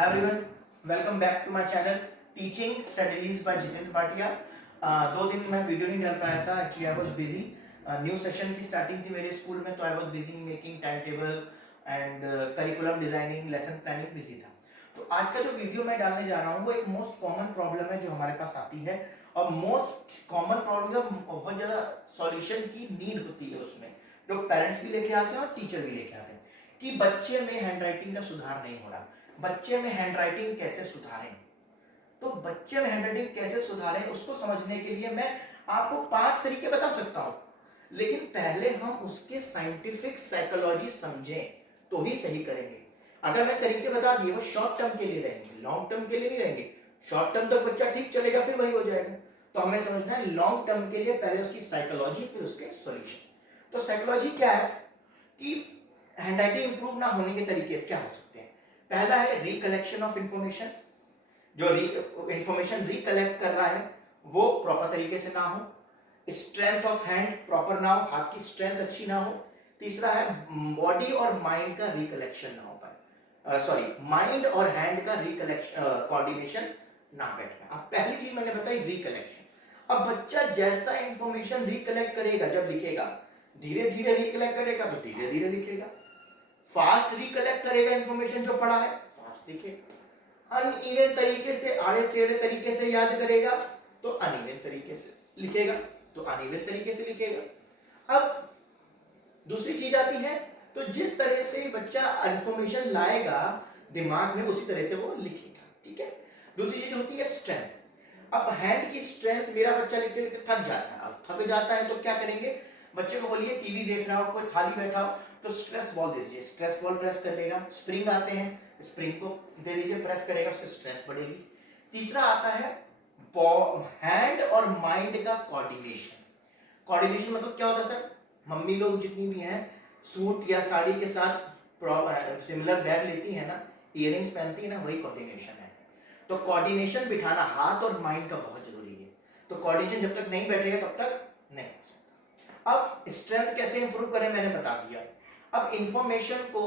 Hi everyone, welcome back to my channel Teaching Strategies by Jitendra Bhatia. 2 दिन मैं video नहीं डाल पाया था, actually I was busy. New session की स्टार्टिंग थी मेरे स्कूल में, तो I was busy making time table and curriculum designing, lesson planning busy था। तो आज का जो वीडियो मैं डालने जा रहा हूँ वो एक मोस्ट कॉमन प्रॉब्लम है जो हमारे पास आती है, और मोस्ट कॉमन प्रॉब्लम बहुत ज़्यादा सॉल्यूशन की नीड होती है उसमें, जो पेरेंट्स भी लेके आते हैं और टीचर भी लेके आते हैं, कि बच्चे में हैंडराइटिंग का सुधार नहीं हो रहा। बच्चे में हैंडराइटिंग कैसे सुधारें? तो बच्चे में हैंडराइटिंग कैसे सुधारें उसको समझने के लिए मैं आपको 5 तरीके बता सकता हूं, लेकिन पहले हम उसके साइंटिफिक साइकोलॉजी समझें तो ही सही करेंगे। अगर मैं तरीके बता दिए वो शॉर्ट टर्म के लिए रहेंगे, लॉन्ग टर्म के लिए नहीं रहेंगे। शॉर्ट टर्म तक बच्चा ठीक चलेगा, फिर वही हो जाएगा। तो हमें समझना है लॉन्ग टर्म के लिए पहले उसकी साइकोलॉजी, फिर उसके सॉल्यूशन। तो साइकोलॉजी क्या है कि हैंडराइटिंग इंप्रूव ना होने के तरीके क्या हो सकते हैं। पहला है रिकलेक्शन ऑफ इंफॉर्मेशन। जो इंफॉर्मेशन रिकलेक्ट कर रहा है वो प्रॉपर तरीके से ना हो। स्ट्रेंथ ऑफ हैंड प्रॉपर ना हो, हाथ की स्ट्रेंथ अच्छी ना हो। तीसरा है बॉडी और माइंड का रिकलेक्शन ना हो पाए, सॉरी माइंड और हैंड का रिकलेक्शन कोऑर्डिनेशन ना बैठ पाए। अब पहली चीज मैंने बताई रिकलेक्शन। अब बच्चा जैसा इंफॉर्मेशन रिकलेक्ट करेगा, जब लिखेगा धीरे धीरे रिकलेक्ट करेगा तो धीरे धीरे लिखेगा। फास्ट रिकलेक्ट करेगा इंफॉर्मेशन जो पढ़ा है, फास्ट लिखेगा। अनइवन तरीके से, आड़े टेढ़े तरीके से याद करेगा तो अनइवन तरीके से लिखेगा, तो अनइवन तरीके से लिखेगा। अब दूसरी चीज आती है, तो जिस तरह से बच्चा इंफॉर्मेशन लाएगा दिमाग में उसी तरह से वो लिखेगा। ठीक है। दूसरी चीज होती है स्ट्रेंथ। अब हैंड की स्ट्रेंथ, मेरा बच्चा लिखते लिखते थक जाता है। अब थक जाता है तो क्या करेंगे, बच्चे को बोलिए टीवी देख रहा हो, कोई खाली बैठा हो तो स्ट्रेस बॉल दे दीजिए, स्ट्रेस बॉल प्रेस कर लेगा। स्प्रिंग आते हैं, स्प्रिंग को दे दीजिए, प्रेस करेगा, उससे स्ट्रेंथ बढ़ेगी। तीसरा आता है हैंड और माइंड का कोऑर्डिनेशन। कोऑर्डिनेशन मतलब क्या होता है सर? मम्मी लोग जितनी भी हैं सूट या साड़ी के साथ सिमिलर बैग लेती है ना, इयररिंग्स पहनती है ना, वही कोऑर्डिनेशन है। तो कोऑर्डिनेशन बिठाना हाथ और माइंड का बहुत जरूरी है। तो कोऑर्डिनेशन जब तक नहीं बैठेगा तब तक नहीं हो सकता। अब स्ट्रेंथ कैसे इंप्रूव करें मैंने बता दिया। अब इंफॉर्मेशन को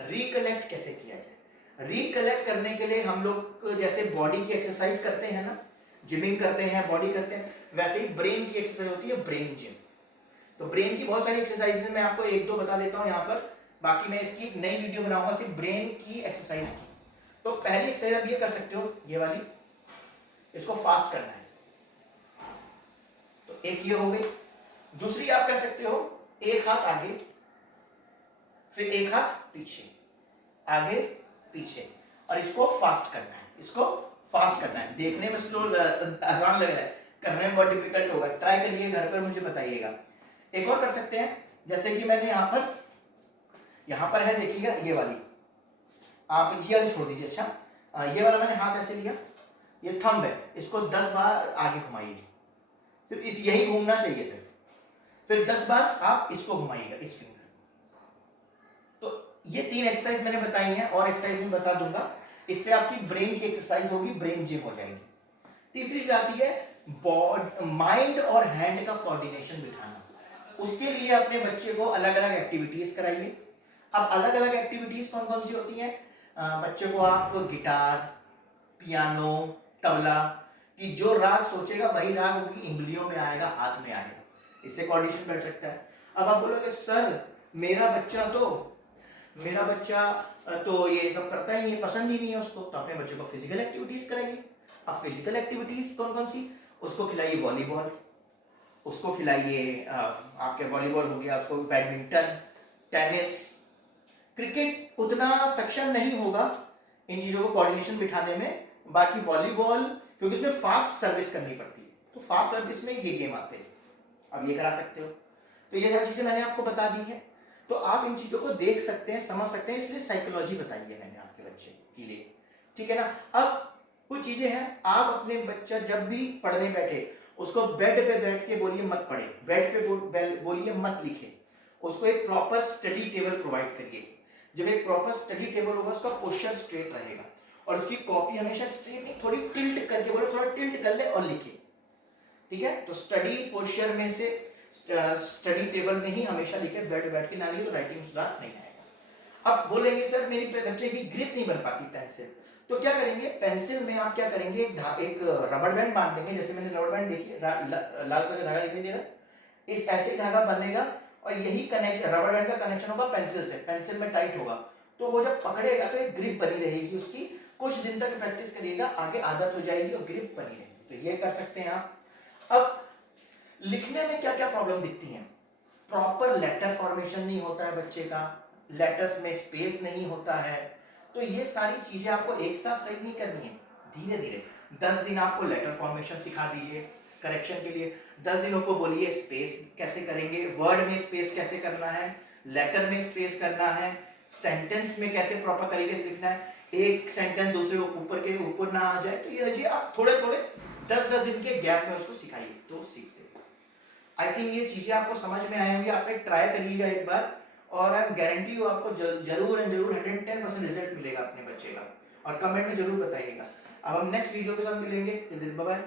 रिकलेक्ट कैसे किया जाए? रिकलेक्ट करने के लिए हम लोग जैसे बॉडी की एक्सरसाइज करते हैं ना, जिमिंग करते हैं, बॉडी करते हैं, वैसे ही ब्रेन की एक्सरसाइज होती है, ब्रेन जिम। तो ब्रेन की बहुत सारी एक्सरसाइज मैं आपको एक दो बता देता हूं यहाँ पर, बाकी मैं इसकी एक नई वीडियो बनाऊंगा सिर्फ ब्रेन की एक्सरसाइज की। तो पहली एक्सरसाइज आप ये कर सकते हो, ये वाली, इसको फास्ट करना है। तो एक ये हो गई। दूसरी आप कर सकते हो, एक हाथ आगे, फिर एक हाथ पीछे, आगे पीछे, और इसको फास्ट करना है। इसको फास्ट करना है। देखने में स्लो आसान लग रहा है, करने में बहुत डिफिकल्ट होगा। ट्राई करिए घर पर, मुझे बताइएगा। एक और कर सकते हैं, जैसे कि मैंने यहां पर है, देखिएगा ये वाली, आप ये वाली छोड़ दीजिए। अच्छा, ये वाला मैंने हाथ ऐसे लिया, ये थंब है, इसको 10 बार आगे घुमाइए, सिर्फ इस यही घूमना चाहिए सिर्फ। फिर 10 बार आप इसको घुमाइएगा, इस फिंगर। तो ये 3 एक्सरसाइज मैंने बताई हैं, और एक्सरसाइज में बता दूंगा, इससे आपकी ब्रेन की एक्सरसाइज होगी, ब्रेन जिम हो जाएगी। तीसरी आती है माइंड और हैंड का कोऑर्डिनेशन बिठाना। उसके लिए अपने बच्चे को अलग अलग एक्टिविटीज कराइए। अब अलग अलग एक्टिविटीज कौन कौन सी होती हैं? बच्चे को आप गिटार, पियानो, तबला की जो राग सोचेगा वही राग उनकी उंगलियों में आएगा, हाथ में आएगा, इससे कोऑर्डिनेशन बैठ सकता है। अब आप बोलोगे सर मेरा बच्चा तो ये सब करता ही नहीं, पसंद ही नहीं है उसको, तो अपने बच्चे को फिजिकल एक्टिविटीज कराइए। अब फिजिकल एक्टिविटीज कौन कौन सी? उसको खिलाइए वॉलीबॉल, उसको खिलाइए आपके वॉलीबॉल हो गया, उसको बैडमिंटन, टेनिस, क्रिकेट उतना सक्षम नहीं होगा इन चीजों को कोऑर्डिनेशन बिठाने में। बाकी वॉलीबॉल, क्योंकि उसमें फास्ट सर्विस करनी पड़ती है, तो फास्ट सर्विस में ये गेम आते हैं, अब ये करा सकते हो। तो ये सारी चीजें मैंने आपको बता दी है, तो आप इन चीजों को देख सकते हैं, समझ सकते हैं, इसलिए साइकोलॉजी बताई है मैंने आपके बच्चे के लिए। ठीक है ना। अब कुछ चीजें हैं, आप अपने बच्चा जब भी पढ़ने बैठे उसको बेड पे बैठ के बोलिए मत पढ़े, बेड पे बोलिए मत लिखे, उसको एक प्रॉपर स्टडी टेबल प्रोवाइड करिए। जब एक प्रॉपर स्टडी टेबल होगा उसका पोस्चर स्ट्रेट रहेगा, और उसकी कॉपी हमेशा स्ट्रेट नहीं, थोड़ी टिल्ट करके बोलो, थोड़ा टिल्ट कर ले और लिखे। ठीक है। तो स्टडी पोस्चर में से स्टडी टेबल में ही हमेशा लिखे, बेड बैठ के ना लिखे तो राइटिंग सुधार नहीं आएगा। अब बोलेंगे सर मेरी बच्चे की ग्रिप नहीं बन पाती पेंसिल, तो क्या करेंगे, पेंसिल में आप क्या करेंगे, एक रबर बैंड बांध देंगे, जैसे मैंने रबर बैंड देखिए लाल कलर का धागा दिखाई दे रहा है, इस ऐसे ही धागा बंधेगा और यही कनेक्शन रबर बैंड का कनेक्शन होगा पेंसिल से, पेंसिल में टाइट होगा, तो वो जब पकड़ेगा तो एक ग्रिप बनी रहेगी उसकी, कुछ दिन तक प्रैक्टिस करिएगा, आगे आदत हो जाएगी और ग्रिप बनी रहेगी। तो ये कर सकते हैं आप। अब लिखने में क्या क्या प्रॉब्लम दिखती है, प्रॉपर लेटर फॉर्मेशन नहीं होता है बच्चे का, लेटर्स में स्पेस नहीं होता है, तो ये सारी चीजें आपको एक साथ सही नहीं करनी है, धीरे धीरे 10 दिन आपको लेटर फॉर्मेशन सिखा दीजिए करेक्शन के लिए, 10 दिनों को बोलिए स्पेस कैसे करेंगे, वर्ड में स्पेस कैसे करना है, लेटर में स्पेस करना है, सेंटेंस में कैसे प्रॉपर तरीके से लिखना है, एक सेंटेंस दूसरे ऊपर के ऊपर ना आ जाए, तो ये चीज आप थोड़े थोड़े 10-10 दिन के गैप में उसको सिखाइए तो सीख लेगा। आई थिंक ये चीजें आपको समझ में आई होंगी, आपने ट्राई करिएगा एक बार, और आई एम गारंटी यू आपको जरूर एंड जरूर 110% रिजल्ट मिलेगा अपने बच्चे का, और कमेंट में जरूर बताइएगा। अब हम नेक्स्ट वीडियो के साथ मिलेंगे, बाय बाय।